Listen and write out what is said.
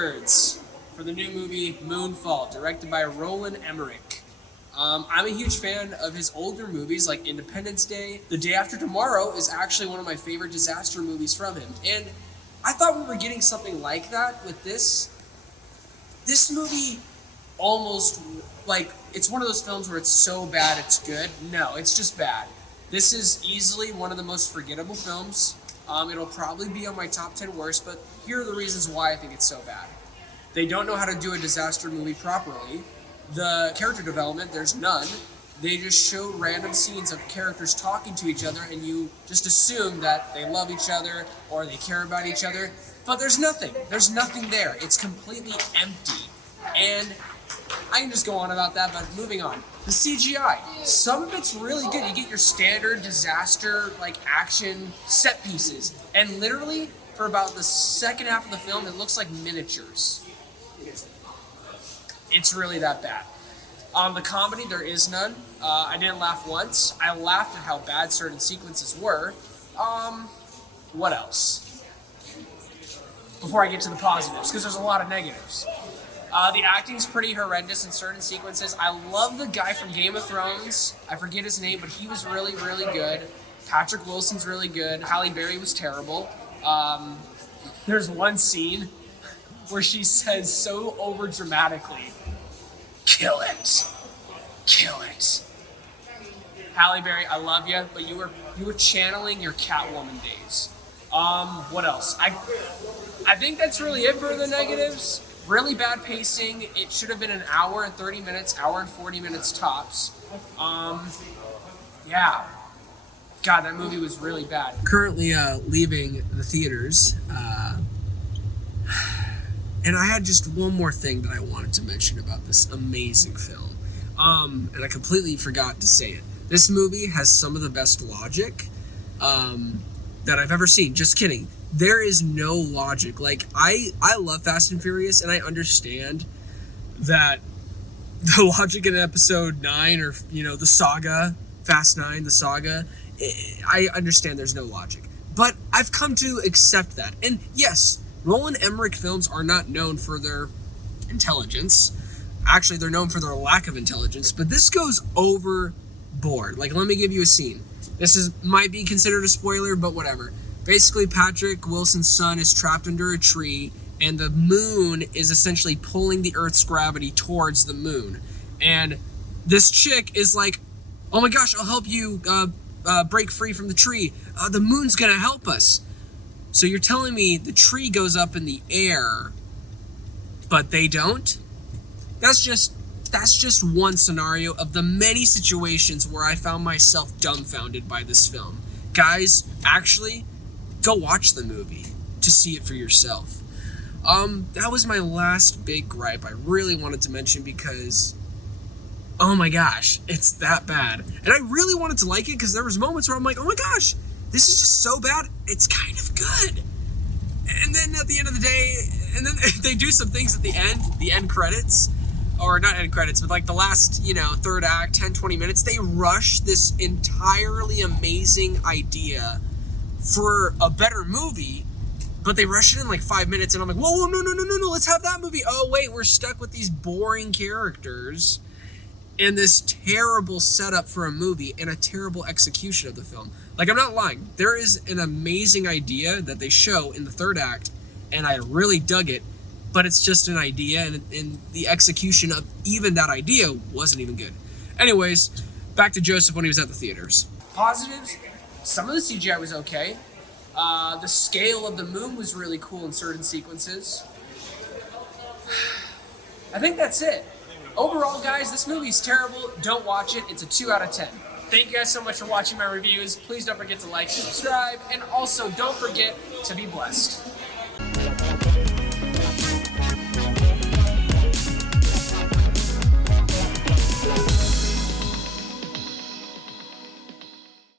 nerds for the new movie Moonfall, directed by Roland Emmerich. I'm a huge fan of his older movies like Independence Day. The Day After Tomorrow is actually one of my favorite disaster movies from him. And I thought we were getting something like that with this. This movie almost, like, it's one of those films where it's so bad it's good. No, it's just bad. This is easily one of the most forgettable films. It'll probably be on my top 10 worst, but here are the reasons why I think it's so bad. They don't know how to do a disaster movie properly. The character development, there's none. They just show random scenes of characters talking to each other, and you just assume that they love each other or they care about each other, but there's nothing. There's nothing there. It's completely empty. And I can just go on about that, but moving on. The CGI, some of it's really good. You get your standard disaster, like, action set pieces, and literally, for about the second half of the film, it looks like miniatures. It's really that bad. The comedy, there is none. I didn't laugh once. I laughed at how bad certain sequences were. What else? Before I get to the positives, because there's a lot of negatives. The acting's pretty horrendous in certain sequences. I love the guy from Game of Thrones. I forget his name, but he was really, really good. Patrick Wilson's really good. Halle Berry was terrible. There's one scene where she says so over dramatically, "Kill it, kill it." Halle Berry, I love you, but you were channeling your Catwoman days. What else? I think that's really it for the negatives. Really bad pacing. It should have been an hour and 30 minutes, hour and 40 minutes tops. Yeah. God, that movie was really bad. Currently leaving the theaters. And I had just one more thing that I wanted to mention about this amazing film. And I completely forgot to say it. This movie has some of the best logic that I've ever seen. Just kidding. There is no logic. Like, I love Fast and Furious, and I understand that the logic in episode 9, or, the saga, Fast 9, the saga, I understand there's no logic. But I've come to accept that. And yes, Roland Emmerich films are not known for their intelligence. Actually, they're known for their lack of intelligence, but this goes overboard. Like, let me give you a scene. This might be considered a spoiler, but whatever. Basically, Patrick Wilson's son is trapped under a tree, and the moon is essentially pulling the Earth's gravity towards the moon. And this chick is like, "Oh my gosh, I'll help you break free from the tree. The moon's gonna help us." So you're telling me the tree goes up in the air, but they don't? That's just one scenario of the many situations where I found myself dumbfounded by this film. Guys, actually, go watch the movie to see it for yourself. That was my last big gripe I really wanted to mention because, oh my gosh, it's that bad. And I really wanted to like it because there was moments where I'm like, oh my gosh, this is just so bad, it's kind of good. And then at the end of the day, and then they do some things at the end credits, or not end credits, but like the last, third act, 10, 20 minutes, they rush this entirely amazing idea for a better movie, but they rush it in like 5 minutes, and I'm like, whoa, no, let's have that movie. Oh wait, we're stuck with these boring characters and this terrible setup for a movie and a terrible execution of the film. Like, I'm not lying. There is an amazing idea that they show in the third act, and I really dug it, but it's just an idea, and the execution of even that idea wasn't even good. Anyways, back to Joseph when he was at the theaters. Positives, some of the CGI was okay. The scale of the moon was really cool in certain sequences. I think that's it. Overall, guys, this movie is terrible. Don't watch it. It's a 2 out of 10. Thank you guys so much for watching my reviews. Please don't forget to like, subscribe, and also don't forget to be blessed.